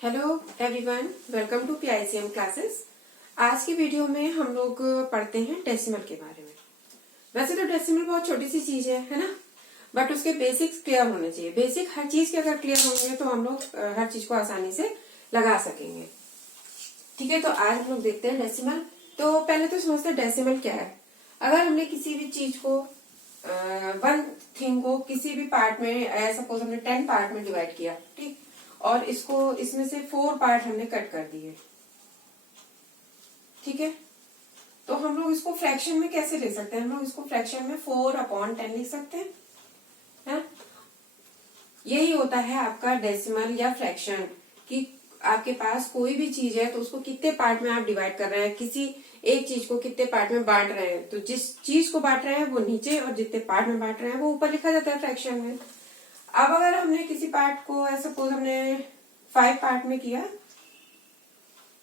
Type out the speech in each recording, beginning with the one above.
Hello everyone, welcome to PICM classes. आज की video में हम लोग पढ़ते हैं डेसिमल के बारे में। वैसे तो डेसिमल बहुत छोटी सी चीज है ना, बट उसके बेसिक्स क्लियर होने चाहिए। बेसिक हर चीज के अगर क्लियर होंगे तो हम लोग हर चीज को आसानी से लगा सकेंगे। ठीक है, तो आज हम लोग देखते हैं डेसिमल। तो पहले तो समझते हैं डेसिमल क्या है। अगर हमने किसी भी चीज को वन थिंग को किसी भी पार्ट में, सपोज हमने 10 पार्ट में डिवाइड किया, ठीक, और इसको इसमें से 4 पार्ट हमने कट कर दिए, ठीक है, तो हम लोग इसको फ्रैक्शन में कैसे लिख सकते हैं? हम लोग इसको फ्रैक्शन में 4/10 लिख सकते हैं, है? यही होता है आपका डेसिमल या फ्रैक्शन, कि आपके पास कोई भी चीज है तो उसको कितने पार्ट में आप डिवाइड कर रहे हैं, किसी एक चीज को कितने पार्ट में बांट रहे हैं, तो जिस चीज को बांट रहे हैं वो नीचे और जितने पार्ट में बांट रहे हैं वो ऊपर लिखा जाता है फ्रैक्शन में। अब अगर हमने किसी पार्ट को, सपोज हमने 5 पार्ट में किया,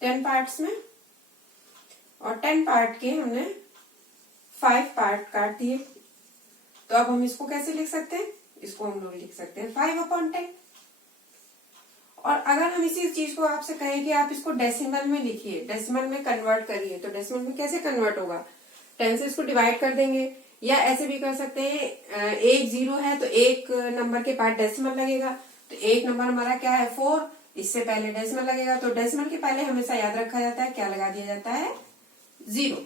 10 पार्ट्स में, और 10 पार्ट के हमने 5 पार्ट काट दिए, तो अब हम इसको कैसे लिख सकते हैं? इसको हम लोग लिख सकते हैं 5/10। और अगर हम इसी चीज को आपसे कहें कि आप इसको डेसिमल में लिखिए, डेसिमल में कन्वर्ट करिए, तो डेसिमल में कैसे कन्वर्ट होगा? 10 से इसको डिवाइड कर देंगे, या ऐसे भी कर सकते हैं, एक 0 है तो एक नंबर के बाद डेसिमल लगेगा, तो एक नंबर हमारा क्या है 4, इससे पहले डेसिमल लगेगा, तो डेसिमल के पहले हमेशा याद रखा जाता है, क्या लगा दिया जाता है? 0।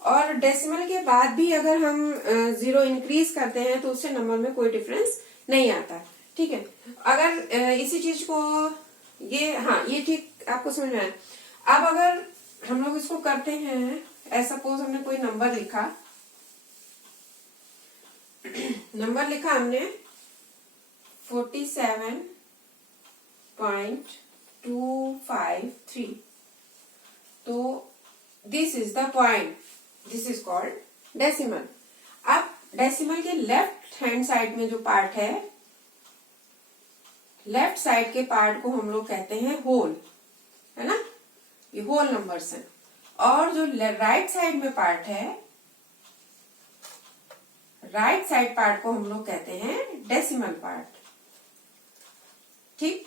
और डेसिमल के बाद भी अगर हम 0 इंक्रीज करते हैं तो उससे नंबर में कोई डिफरेंस नहीं आता, ठीक है। अगर इसी चीज को ये ठीक आपको समझ में आया। अब अगर हम लोग इसको करते हैं, सपोज हमने कोई नंबर लिखा हमने 47.253, तो this is the point, this is called decimal. अब डेसिमल के लेफ्ट हैंड साइड में जो पार्ट है, लेफ्ट साइड के पार्ट को हम लोग कहते हैं होल, है ना, ये होल नंबर्स हैं। और जो राइट साइड में पार्ट है, राइट साइड पार्ट को हम लोग कहते हैं डेसिमल पार्ट, ठीक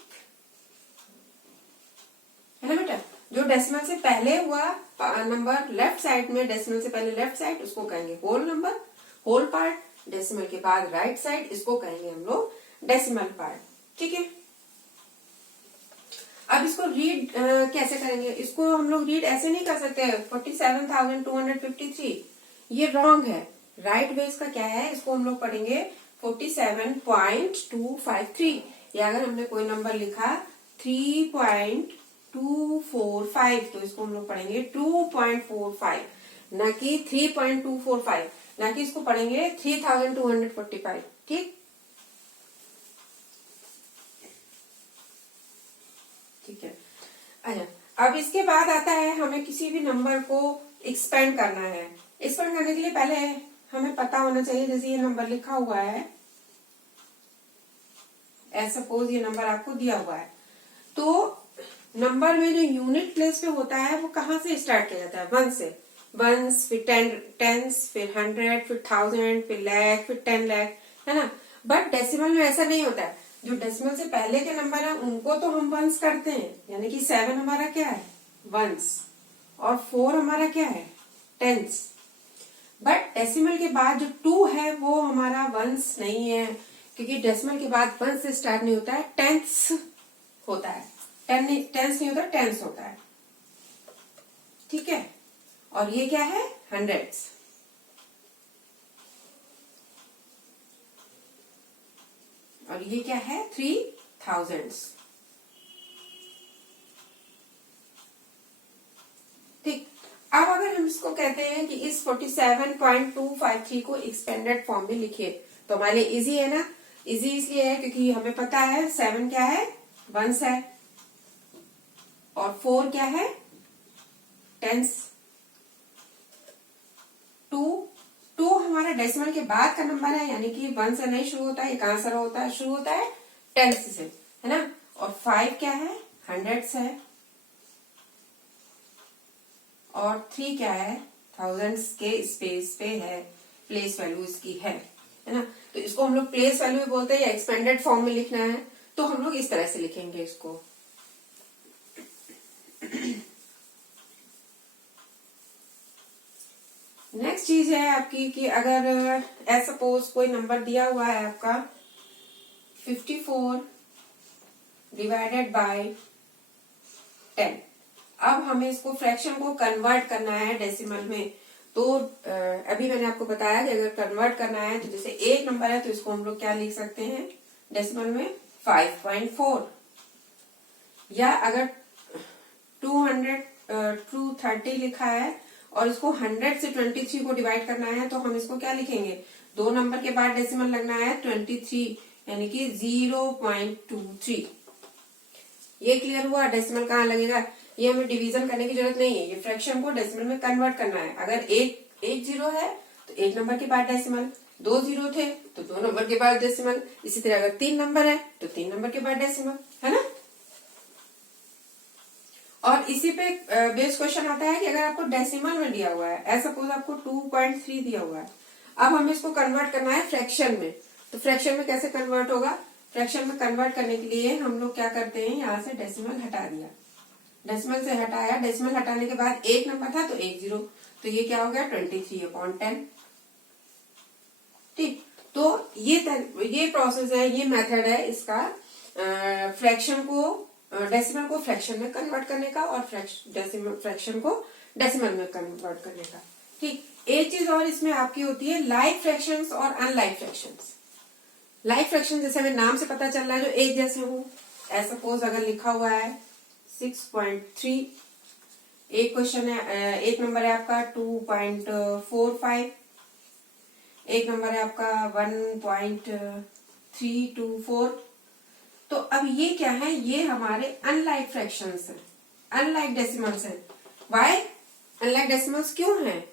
है ना बेटा। जो डेसिमल से पहले हुआ नंबर लेफ्ट साइड में, डेसिमल से पहले लेफ्ट साइड, उसको कहेंगे whole number, whole part. Decimal के बाद राइट साइड, इसको कहेंगे हम लोग डेसिमल पार्ट, ठीक है। अब इसको रीड कैसे करेंगे? इसको हम लोग रीड ऐसे नहीं कर सकते 47,253, ये रॉन्ग है। राइट वे इसका क्या है? इसको हम लोग पढ़ेंगे 47.253, या अगर हमने कोई नंबर लिखा 3.245, तो इसको हम लोग पढ़ेंगे 2.45, ना कि 3.245, ना कि इसको पढ़ेंगे 3,245, ठीक ठीक है। अच्छा, अब इसके बाद आता है हमें किसी भी नंबर को एक्सपेंड करना है। एक्सपेंड करने के लिए पहले हमें पता होना चाहिए, जैसे ये नंबर लिखा हुआ है, सपोज ये नंबर आपको दिया हुआ है, तो नंबर में जो यूनिट प्लेस पे होता है वो कहाँ से स्टार्ट किया जाता है? 1 से। 1s, फिर 10s, फिर 100, फिर 1000, फिर लाख, फिर 10 लाख, है ना। बट डेसिमल में ऐसा नहीं होता है। जो डेसिमल से पहले के नंबर है उनको तो हम 1s करते हैं, यानी कि 7 हमारा क्या है? 1s, और 4 हमारा क्या है? 10s। बट डेसिमल के बाद जो 2 है वो हमारा 1s नहीं है, क्योंकि डेसिमल के बाद 1 से स्टार्ट नहीं होता है, 10s होता है। 10s नहीं होता, 10s होता है, ठीक है। और ये क्या है? 100s। और ये क्या है? 3000s, ठीक। अब अगर हम इसको कहते हैं कि इस 47.253 को एक्सपेंडेड फॉर्म में लिखिए, तो हमारे लिए इजी है ना। इजी इसलिए है क्योंकि हमें पता है 7 क्या है? 1s है, और 4 क्या है? 10s। 2 हमारा डेसिमल के बाद का नंबर है, यानी कि 1 से नहीं शुरू होता है, ये कहां से होता है? शुरू होता है 10s से, है ना। और 5 क्या है? 100s है, और 3 क्या है? 1000s के स्पेस पे है, प्लेस वैल्यू इसकी है ना। तो इसको हम लोग प्लेस वैल्यू बोलते हैं, या एक्सपेंडेड फॉर्म में लिखना है तो हम लोग इस तरह से लिखेंगे इसको, नेक्स्ट चीज है आपकी कि अगर एज सपोज कोई नंबर दिया हुआ है आपका 54 डिवाइडेड बाय 10। अब हमें इसको फ्रैक्शन को कन्वर्ट करना है डेसिमल में। तो अभी मैंने आपको बताया कि अगर कन्वर्ट करना है तो जैसे एक नंबर है तो इसको हम लोग क्या लिख सकते हैं डेसिमल में 5.4, या अगर 230 लिखा है और इसको 100 से 23 को डिवाइड करना है तो हम इसको क्या लिखेंगे, दो नंबर के बाद डेसिमल लगना है 23 यानी कि 0.23। ये क्लियर हुआ। डेसिमल कहाँ लगेगा, ये हमें डिवीजन करने की जरूरत नहीं है, ये फ्रैक्शन को डेसिमल में कन्वर्ट करना है। अगर एक जीरो है तो एक नंबर के बाद डेसिमल, दो जीरो थे तो दो नंबर के बाद डेसिमल, इसी तरह अगर तीन नंबर है तो तीन नंबर के बाद डेसिमल, है ना। और इसी पे बेस क्वेश्चन आता है कि अगर आपको डेसिमल में दिया हुआ है, एज सपोज आपको 2.3 दिया हुआ है, अब हमें इसको कन्वर्ट करना है फ्रैक्शन में। तो फ्रैक्शन में कैसे कन्वर्ट होगा, फ्रैक्शन में कन्वर्ट करने के लिए हम लोग क्या करते हैं, यहाँ से डेसिमल हटा दिया, डेसिमल से हटाया, डेसिमल हटाने के बाद एक नंबर था तो एक जीरो, तो ये क्या हो गया 23/10। ठीक, तो ये प्रोसेस है, ये मेथड है इसका फ्रैक्शन को डेसिमल को फ्रैक्शन में कन्वर्ट करने का और फ्रैक्शन को डेसिमल में कन्वर्ट करने का। ठीक, एक चीज और इसमें आपकी होती है लाइक फ्रैक्शंस और अनलाइक फ्रैक्शंस। लाइक फ्रैक्शन जैसे हमें नाम से पता चल रहा है जो एक जैसे हो, एज सपोज अगर लिखा हुआ है 6.3, एक क्वेश्चन है, एक नंबर है आपका 2.45, एक नंबर है आपका 1.324। तो अब ये क्या है, ये हमारे अनलाइक फ्रैक्शंस हैं, अनलाइक डेसिमल्स हैं। वाई अनलाइक डेसिमल्स क्यों हैं,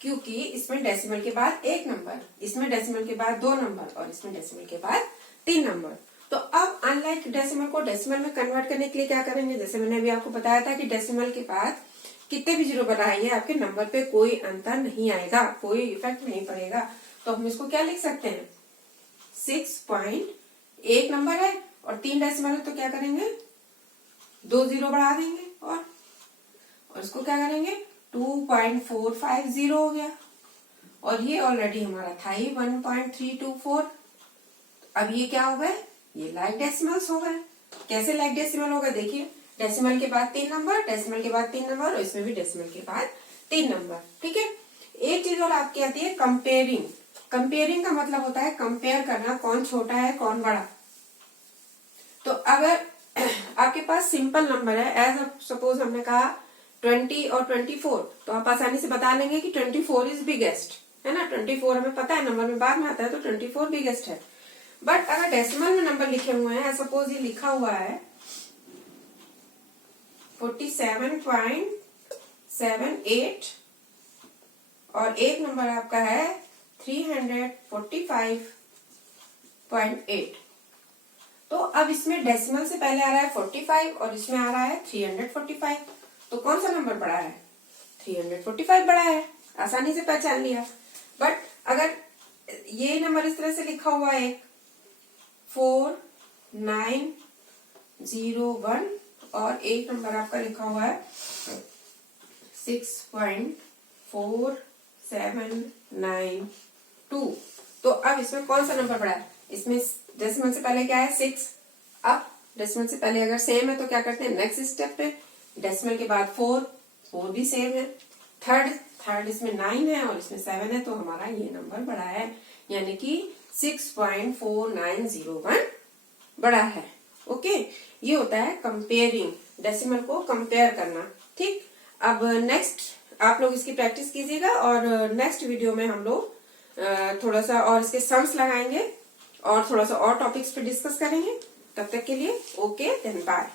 क्योंकि इसमें डेसिमल के बाद एक नंबर, इसमें डेसिमल के बाद दो नंबर और इसमें डेसिमल के बाद तीन नंबर। तो अब अनलाइक डेसिमल को डेसिमल में कन्वर्ट करने के लिए क्या करेंगे, जैसे मैंने अभी आपको बताया था कि डेसिमल के बाद कितने भी जीरो बनाइए आपके नंबर पे कोई अंतर नहीं आएगा, कोई इफेक्ट नहीं पड़ेगा। तो हम इसको क्या लिख सकते हैं, 6. नंबर है और तीन डेसिमल है तो क्या करेंगे, दो जीरो बढ़ा देंगे और इसको क्या करेंगे 2.450 हो गया, और ये ऑलरेडी हमारा था ही 1.324। अब ये क्या हो गए, ये लाइक डेसिमल्स हो गए। कैसे लाइक डेसिमल हो गए, देखिए डेसिमल के बाद तीन नंबर, डेसिमल के बाद तीन नंबर और इसमें भी डेसिमल के बाद तीन नंबर। ठीक है, एक चीज और आपकी आती है कंपेयरिंग। कंपेयरिंग का मतलब होता है कंपेयर करना, कौन छोटा है कौन बड़ा। तो अगर आपके पास सिंपल नंबर है, एज सपोज हमने कहा 20 और 24, तो आप आसानी से बता लेंगे कि 24 इज बिगेस्ट, है ना। 24 हमें पता है, नंबर में बाद में आता है, तो 24 बिगेस्ट है। बट अगर डेसिमल में नंबर लिखे हुए हैं, सपोज ये लिखा हुआ है 47.78 और एक नंबर आपका है 345.8, तो अब इसमें डेसिमल से पहले आ रहा है 45 और इसमें आ रहा है 345, तो कौन सा नंबर बड़ा है, 345 बड़ा है, आसानी से पहचान लिया। बट अगर ये नंबर इस तरह से लिखा हुआ है 4901 और एक नंबर आपका लिखा हुआ है 6.4792, तो अब इसमें कौन सा नंबर बड़ा है, इसमें डेसिमल से पहले क्या है 6। अब डेसिमल से पहले अगर सेम है तो क्या करते हैं, नेक्स्ट स्टेप पे डेसिमल के बाद 4 भी सेम है, थर्ड इसमें 9 है और इसमें 7 है, तो हमारा ये नंबर बड़ा है, यानी कि 6.4901 बड़ा है। ओके, ये होता है कंपेयरिंग, डेसिमल को कंपेयर करना। ठीक, अब नेक्स्ट आप लोग इसकी प्रैक्टिस कीजिएगा और नेक्स्ट वीडियो में हम लोग थोड़ा सा और इसके सम्स लगाएंगे और थोड़ा सा और टॉपिक्स पे डिस्कस करेंगे। तब तक के लिए ओके, देन बाय।